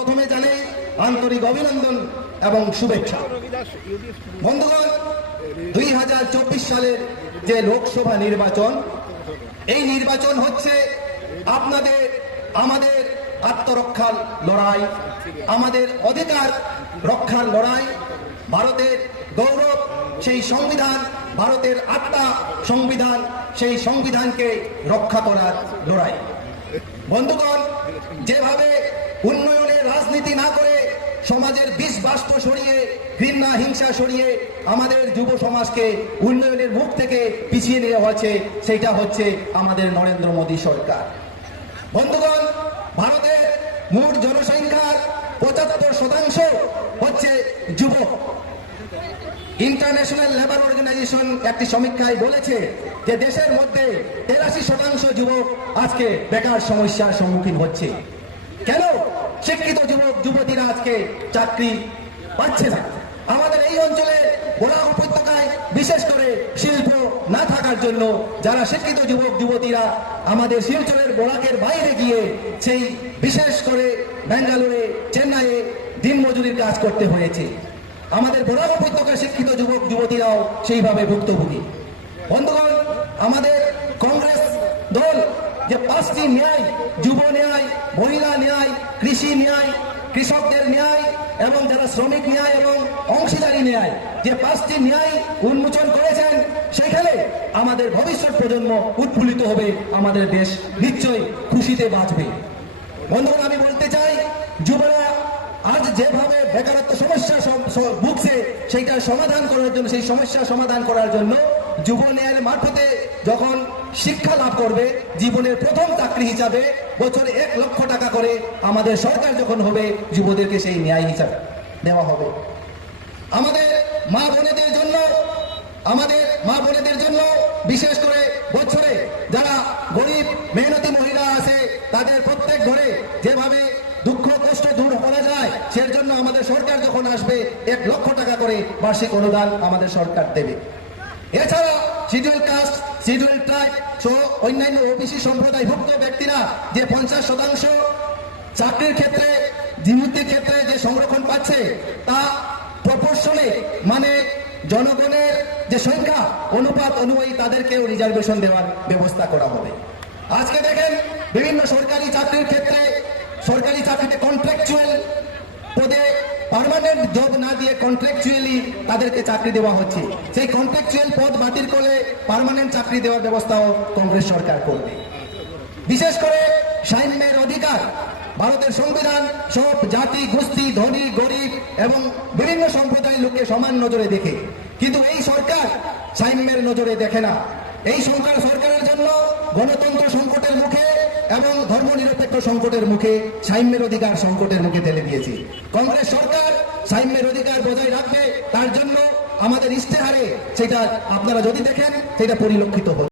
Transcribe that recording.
প্রথমে জানাই আন্তরিক অভিনন্দন এবং শুভেচ্ছা। বন্ধুগণ, 2024 সালের যে লোকসভা নির্বাচন, এই নির্বাচন হচ্ছে আপনাদের আমাদের আত্মরক্ষার লড়াই, আমাদের অধিকার রক্ষার লড়াই, ভারতের গৌরব সেই সংবিধান, ভারতের আত্মা সংবিধান, সেই সংবিধানকে রক্ষা করার লড়াই। বন্ধুগণ, যেভাবে উন্নয়নের রাজনীতি না করে সমাজের বিষ বাষ্প সরিয়ে, ঘৃণা হিংসা সরিয়ে আমাদের যুব সমাজকে উন্নয়নের মুখ থেকে পিছিয়ে নেওয়া হয়েছে, সেটা হচ্ছে আমাদের নরেন্দ্র মোদী সরকার। বন্ধুগণ, ভারতের মোট জনসংখ্যার 75% হচ্ছে যুবক। ইন্টারন্যাশনাল লেবার অর্গানাইজেশন একটি সমীক্ষায় বলেছে যে দেশের মধ্যে 83% যুবক আজকে বেকার সমস্যার সম্মুখীন হচ্ছে। কেন শিক্ষিত যুবক যুবতীরা আজকে চাকরি পাচ্ছে না? আমাদের এই অঞ্চলে গোলা উপত্যকায় বিশেষ করে শিল্প না থাকার জন্য যারা শিক্ষিত যুবক যুবতীরা আমাদের শিলচরের বরাকের বাইরে গিয়ে সেই বিশেষ করে ব্যাঙ্গালোরে, চেন্নাইয়ে দিনমজুরির কাজ করতে হয়েছে। আমাদের বরাক উপত্যকার শিক্ষিত যুবক যুবতীরাও সেইভাবে ভুক্তভোগী। বন্ধুগণ, আমাদের কংগ্রেস দল যে 5টি ন্যায়, যুব ন্যায়, মহিলা ন্যায়, কৃষি ন্যায়, কৃষকদের ন্যায় এবং যারা শ্রমিক ন্যায় এবং অংশীদারি ন্যায়, যে 5টি ন্যায় উন্মোচন করেছেন, সেখানে আমাদের ভবিষ্যৎ প্রজন্ম উৎফুল্লিত হবে, আমাদের দেশ নিশ্চয়ই খুশিতে বাঁচবে। বন্ধুগণ, আমি বলতে চাই, যুবরা আজ যেভাবে বেকারত্ব সমস্যা ভুগছে সেইটার সমাধান করার জন্য, সেই সমস্যা সমাধান করার জন্য যুব ন্যায়ের মারফতে যখন শিক্ষা লাভ করবে, জীবনের প্রথম চাকরি হিসাবে বছরে 1 লক্ষ টাকা করে আমাদের সরকার যখন হবে, যুবদেরকে সেই ন্যায় হিসাবে দেওয়া হবে। আমাদের মা বোনেদের জন্য বিশেষ করে বছরে যারা গরিব মেহনতি মহিলা আছে, তাদের প্রত্যেক ঘরে যেভাবে দুঃখ কষ্ট দূর করা যায়, সের জন্য আমাদের সরকার যখন আসবে 1 লক্ষ টাকা করে বার্ষিক অনুদান আমাদের সরকার দেবে। এছাড়া শিডিউল কাস্ট, শিডিউল ট্রাইব সহ অন্যান্য ওবিসি সম্প্রদায়ভুক্ত ব্যক্তিরা যে 50% চাকরির ক্ষেত্রে, নিযুক্তির ক্ষেত্রে যে সংরক্ষণ পাচ্ছে, তা প্রপোর্শনে মানে জনগণের যে সংখ্যা অনুপাত অনুযায়ী তাদেরকেও রিজার্ভেশন দেওয়ার ব্যবস্থা করা হবে। আজকে দেখেন, বিভিন্ন সরকারি চাকরির ক্ষেত্রে, সরকারি চাকরিতে কন্ট্রাকচুয়াল পদে পার্মানেন্ট জব না দিয়ে কন্ট্রাকচুয়ালি তাদেরকে চাকরি দেওয়া হচ্ছে। সেই কন্ট্রাকচুয়াল পদ বাতিল করে পার্মানেন্ট চাকরি দেওয়ার ব্যবস্থাও কংগ্রেস সরকার করবে। বিশেষ করে সাম্যের অধিকার, ভারতের সংবিধান সব জাতি গোষ্ঠী, ধনী গরিব এবং বিভিন্ন সম্প্রদায়ের লোককে সমান নজরে দেখে, কিন্তু এই সরকার সাম্যের নজরে দেখে না। এই সরকারের জন্য গণতন্ত্র সংকটের মুখে এবং ধর্মনিরপেক্ষ সংকটের মুখে, সাম্যের অধিকার সংকটের মুখে ঠেলে দিয়েছে। কংগ্রেস সরকার সাম্যের অধিকার বজায় রাখবে, তার জন্য আমাদের ইশতেহারে সেটা আপনারা যদি দেখেন সেটা পরিলক্ষিত হবে।